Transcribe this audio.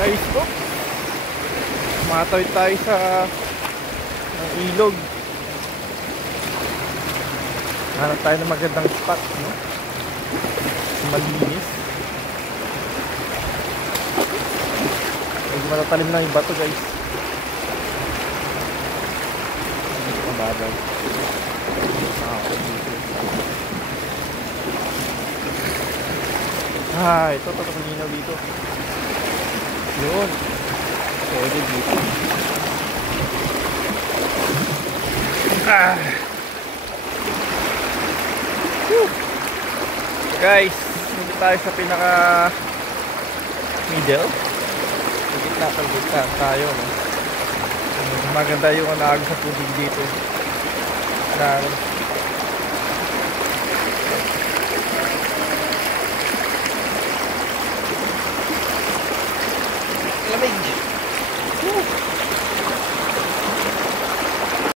Guys, oh, matawid tayo sa ilog. Hanap tayo ng magandang spot, no? Malinis. Medyo matatalim na yung bato, guys. Dito mababaw. Ito malinaw dito. Yun. Pwede dito. Guys, dito tayo sa pinaka middle. Gitna tayo, no? Maganda yung naagos sa tubig dito. Lamig.